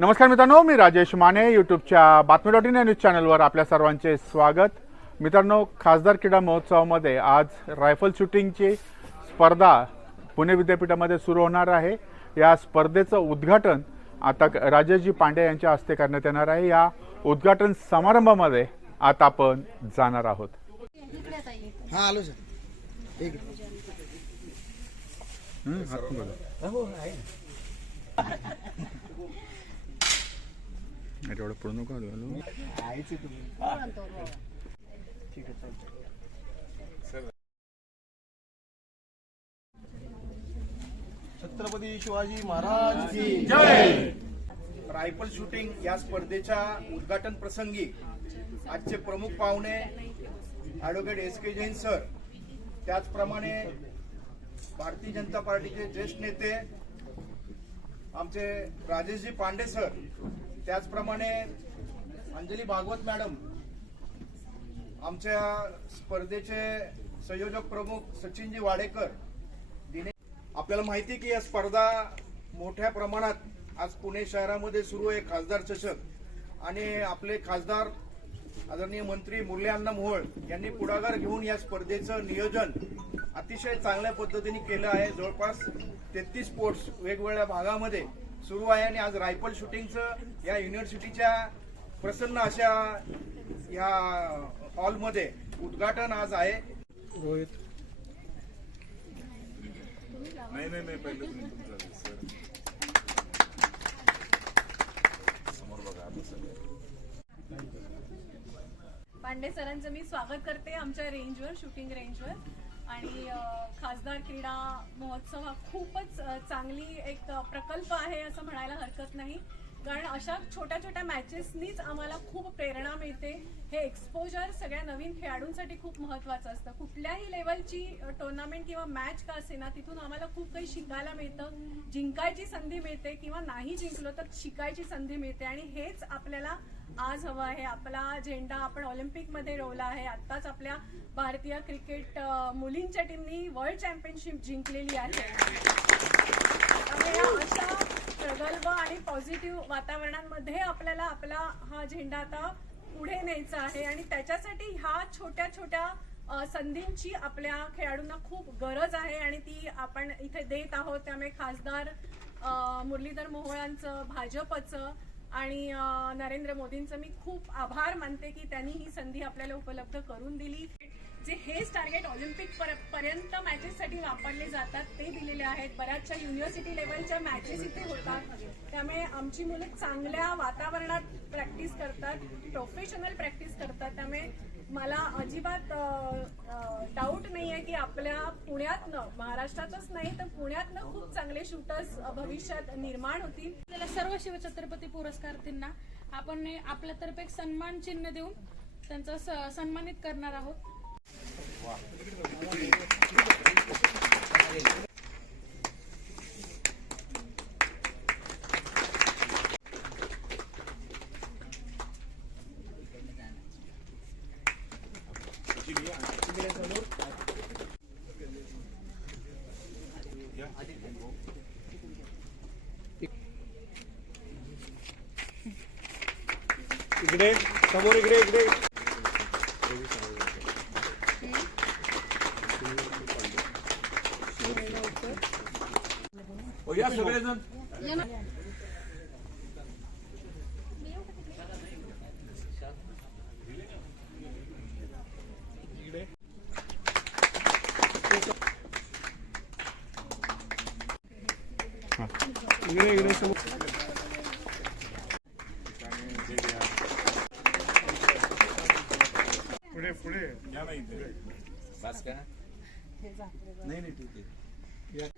नमस्कार मित्रांनो मी राजेश माने यूट्यूबच्या बातमी डॉट इन या न्यूज चॅनलवर आपल्या सर्वांचे स्वागत. मित्रांनो खासदार क्रीडा महोत्सवामध्ये आज रायफल शूटिंगची स्पर्धा पुणे विद्यापीठामध्ये सुरू होणार आहे. या स्पर्धेचं उद्घाटन आता राजेशजी पांडे यांच्या हस्ते करण्यात येणार आहे. या उद्घाटन समारंभामध्ये आता आपण जाणार आहोत. हा आलो सर. एक एवढं पुढे नको ठीक आहे छत्रपती शिवाजी महाराज की रायफल शूटिंग या स्पर्धेच्या उद्घाटन प्रसंगी आजचे प्रमुख पाहुणे advocate S K Jain sir त्याचप्रमाणे भारतीय जनता पार्टीचे ज्येष्ठ नेते आमचे राजेशजी पांडे सर त्याचप्रमाणे अंजली भागवत मॅडम आमच्या स्पर्धेचे संयोजक प्रमुख सचिनजी वाडेकर दिने आपल्याला माहिती की या स्पर्धा मोठ्या प्रमाणात आज पुणे शहरामध्ये सुरू आहे खासदार चषक. आणि आपले खासदार आदरणीय मंत्री मुरली मोहोळ यांनी पुढाकार घेऊन या स्पर्धेचं नियोजन अतिशय चांगल्या पद्धतीने केलं आहे. जवळपास तेहतीस स्पोर्ट्स वेगवेगळ्या भागामध्ये सुरू आहे आणि आज रायफल शूटिंगचं या युनिव्हर्सिटीच्या प्रसन्न अशा या हॉलमध्ये उद्घाटन आज आहे. रोहित. नाही नाही नाही पहिले तुम्ही तुमचं सर समोर बघा आता सगळं. पांडे सरांचं मी स्वागत करते आमच्या रेंजवर शूटिंग रेंजवर आणि खासदार क्रीडा महोत्सव हा खूपच चांगली एक प्रकल्प आहे असं म्हणायला हरकत नाही. कारण अशा छोट्या छोट्या मॅचेसनीच आम्हाला खूप प्रेरणा मिळते. हे एक्सपोजर सगळ्या नवीन खेळाडूंसाठी खूप महत्वाचं असतं. कुठल्याही लेवलची टुर्नामेंट किंवा मॅच का असेना तिथून आम्हाला खूप काही शिकायला मिळतं. जिंकायची संधी मिळते किंवा नाही जिंकलो तर शिकायची संधी मिळते. आणि हेच आपल्याला आज हवं आहे. आपला झेंडा आपण ऑलिम्पिकमध्ये रोवला आहे. आत्ताच आपल्या भारतीय क्रिकेट मुलींच्या टीमनी वर्ल्ड चॅम्पियनशिप जिंकलेली आहे. अशा प्रगल्भ आणि पॉझिटिव्ह वातावरणांमध्ये आपल्याला आपला हा झेंडा आता पुढे न्यायचा आहे. आणि त्याच्यासाठी ह्या छोट्या छोट्या संधींची आपल्या खेळाडूंना खूप गरज आहे. आणि ती आपण इथे देत आहोत. त्यामुळे खासदार मुरलीधर मोहोळांचं भाजपचं आणि नरेंद्र मोदींचं मी खूप आभार मानते की त्यांनी ही संधी आपल्याला उपलब्ध करून दिली. जे हेच टार्गेट ऑलिम्पिक पर- पर्यंत मॅचेससाठी वापरले जातात ते दिलेले आहेत. बऱ्याचशा युनिव्हर्सिटी लेवलच्या मॅचेस इथे होतात. त्यामुळे आमची मुलं चांगल्या वातावरणात प्रॅक्टिस करतात प्रोफेशनल प्रॅक्टिस करतात. त्यामुळे मला अजिबात डाऊट नाही आहे की आपल्या पुण्यातनं महाराष्ट्रातच नाही तर पुण्यातनं खूप चांगले शूटर्स भविष्यात निर्माण होतील. आपल्याला सर्व शिवछत्रपती पुरस्कारार्थींना आपण आपल्यातर्फे एक सन्मान चिन्ह देऊन त्यांचा सन्मानित करणार आहोत. इकडे समोर इकडे इकडे या सगळेजण. इकडे इकडे पुढे पुढे. नाही नाही नाही ठीक आहे आला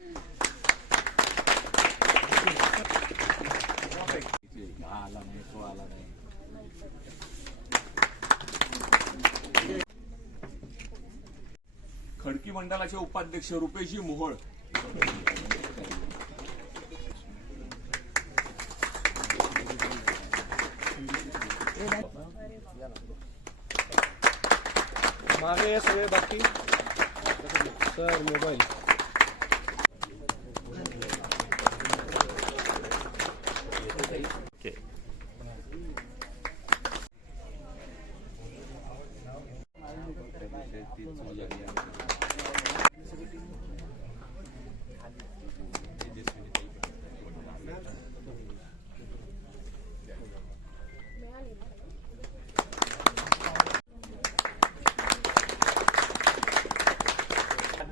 नाही तो आला नाही खडकी मंडळाचे उपाध्यक्ष रुपेशजी मोहोळ. मागे या सगळे बाकी. Sir mobile.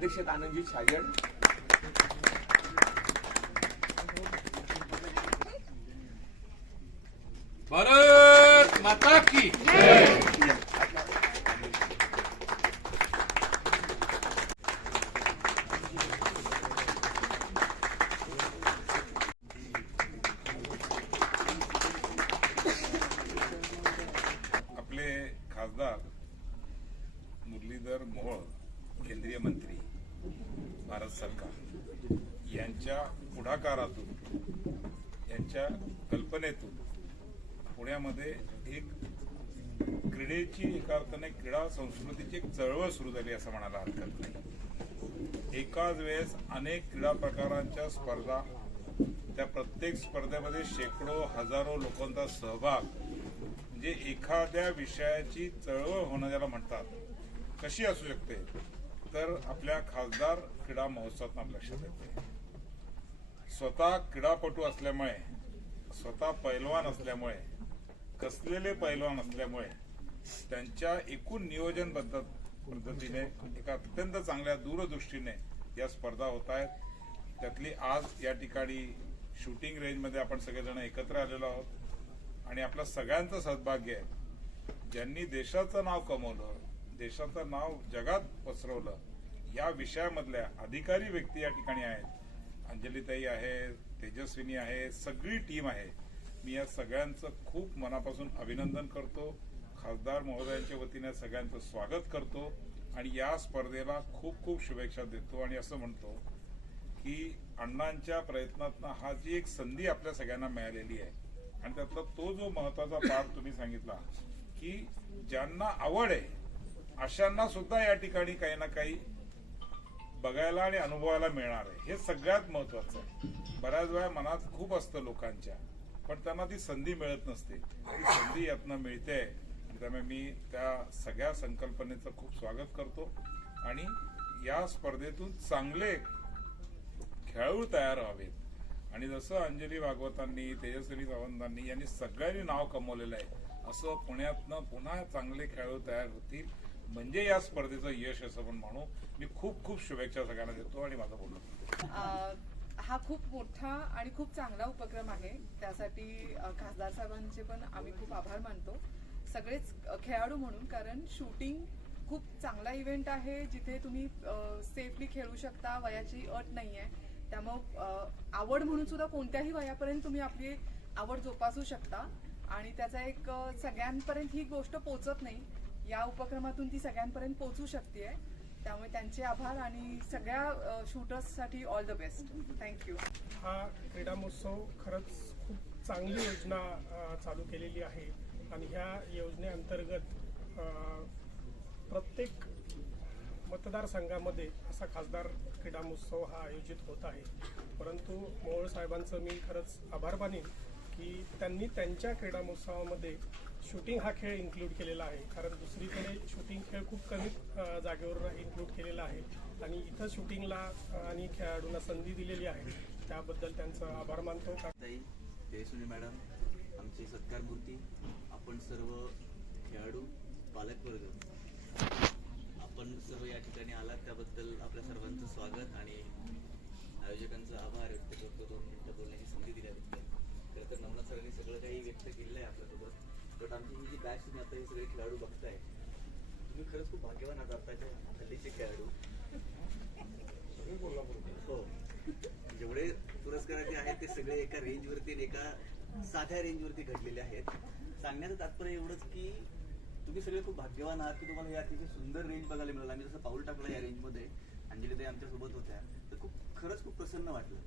उपाध्यक्ष आनंदजी छाजड भारत माता की आपले खासदार मुरलीधर मोहोळ केंद्रीय मंत्री भारत सरकार यांच्या पुढाकारातून यांच्या कल्पनेतून पुण्यामध्ये एक क्रीडेची एका अर्थाने क्रीडा संस्कृतीची एक चळवळ सुरू झाली असं म्हणायला हरकत नाही. एकाच वेळेस अनेक क्रीडा प्रकारांच्या स्पर्धा त्या प्रत्येक स्पर्धेमध्ये शेकडो हजारो लोकांचा सहभाग म्हणजे एखाद्या विषयाची चळवळ होणं ज्याला म्हणतात कशी असू शकते? तर आपल्या खासदार क्रीडा महोत्सवात लक्षात येते. स्वतः क्रीडापटू असल्यामुळे स्वतः पैलवान असल्यामुळे कसलेले पैलवान असल्यामुळे त्यांच्या एकूण नियोजन पद्धतीने एका अत्यंत चांगल्या दूरदृष्टीने या स्पर्धा होत आहेत. त्यातली आज या ठिकाणी शूटिंग रेंजमध्ये आपण सगळेजण एकत्र आलेलो आहोत. आणि आपलं सगळ्यांचं सद्भाग्य आहे ज्यांनी देशाचं नाव कमवलं देशाचं नाव जगात पसरवलं या विषयामधल्या अधिकारी व्यक्ती या ठिकाणी आहेत. अंजलीताई आहे तेजस्विनी आहे सगळी टीम आहे. मी या सगळ्यांचं खूप मनापासून अभिनंदन करतो. खासदार महोदयांच्या वतीने सगळ्यांचं स्वागत करतो आणि या स्पर्धेला खूप खूप शुभेच्छा देतो आणि असं म्हणतो की अण्णांच्या प्रयत्नातनं हा जी एक संधी आपल्या सगळ्यांना मिळालेली आहे. आणि त्यातला तो जो महत्त्वाचा पार्ट तुम्ही सांगितला की ज्यांना आवड आहे अशांना सुद्धा या ठिकाणी काही ना काही बघायला आणि अनुभवायला मिळणार आहे. हे सगळ्यात महत्वाचं आहे. बऱ्याच वेळा मनात खूप असतं लोकांच्या पण त्यांना ती संधी मिळत नसते. ती संधी यातनं मिळते. त्यामुळे मी त्या सगळ्या संकल्पनेचं खूप स्वागत करतो. आणि या स्पर्धेतून चांगले खेळाडू तयार व्हावेत. आणि जसं अंजली भागवतांनी तेजस्वी सावंतांनी यांनी सगळ्यांनी नाव कमवलेलं आहे असं पुण्यातनं पुन्हा चांगले खेळाडू तयार होतील. म्हणजे या स्पर्धेचं यश असं पण म्हणू. मी खूप खूप शुभेच्छा सगळ्यांना देतो आणि माझं बोलतो हा खूप मोठा आणि खूप चांगला उपक्रम आहे. त्यासाठी खासदार साहेबांचे पण आम्ही खूप आभार मानतो. सगळेच खेळाडू म्हणून कारण शूटिंग खूप चांगला इव्हेंट आहे जिथे तुम्ही सेफली खेळू शकता वयाची अट नाही आहे त्यामुळं आवड म्हणून सुद्धा कोणत्याही वयापर्यंत तुम्ही आपली आवड जोपासू शकता. आणि त्याचा एक सगळ्यांपर्यंत ही गोष्ट पोचत नाही. या उपक्रमातून ती सगळ्यांपर्यंत पोहोचू शकते त्यामुळे त्यांचे आभार आणि सगळ्या शूटर्ससाठी all the best. Thank you हा क्रीडा महोत्सव खरंच खूप चांगली योजना चालू केलेली आहे. आणि ह्या योजनेअंतर्गत प्रत्येक मतदारसंघामध्ये असा खासदार क्रीडा महोत्सव हा आयोजित होत आहे. परंतु मोहोळ साहेबांचं मी खरंच आभार मानेन की त्यांनी त्यांच्या क्रीडा महोत्सवामध्ये शूटिंग हा खेळ इन्क्लूड केलेला आहे. कारण दुसरीकडे शूटिंग खेळ खूप कमी जागेवर इन्क्लूड केलेला आहे. आणि इथं शूटिंगला आणि खेळाडूंना संधी दिलेली आहे. त्याबद्दल त्यांचं आभार मानतो. ताई जयसुनी मॅडम. आमची सत्कार मूर्ती. आपण सर्व खेळाडू पालकवर्ग आपण सर्व या ठिकाणी आलात. त्याबद्दल आपल्या सर्वांचं स्वागत आणि आयोजकांचा आभार व्यक्त करतो. दोन मिनिटं बोलण्याची संधी दिल्याबद्दल. खरं तर नवनाथ सरांनी सगळं काही व्यक्त केलेलं आहे आपल्यासोबत. बट आमची ही जी बॅच तुम्ही आता हे सगळे खेळाडू बघताय. तुम्ही खरंच खूप भाग्यवान आहात आताच्या हल्लीचे खेळाडू. हो. जेवढे पुरस्काराचे आहेत ते सगळे एका रेंजवरती आणि एका साध्या रेंजवरती घडलेले आहेत. सांगण्याचं तात्पर्य एवढंच की तुम्ही सगळे खूप भाग्यवान आहात की तुम्हाला या अतिशय सुंदर रेंज बघायला मिळाला. आम्ही जसं पाऊल टाकलं या रेंजमध्ये अंजलीताई आमच्यासोबत होत्या. तर खूप खरंच खूप प्रसन्न वाटलं.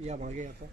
या मागे आता.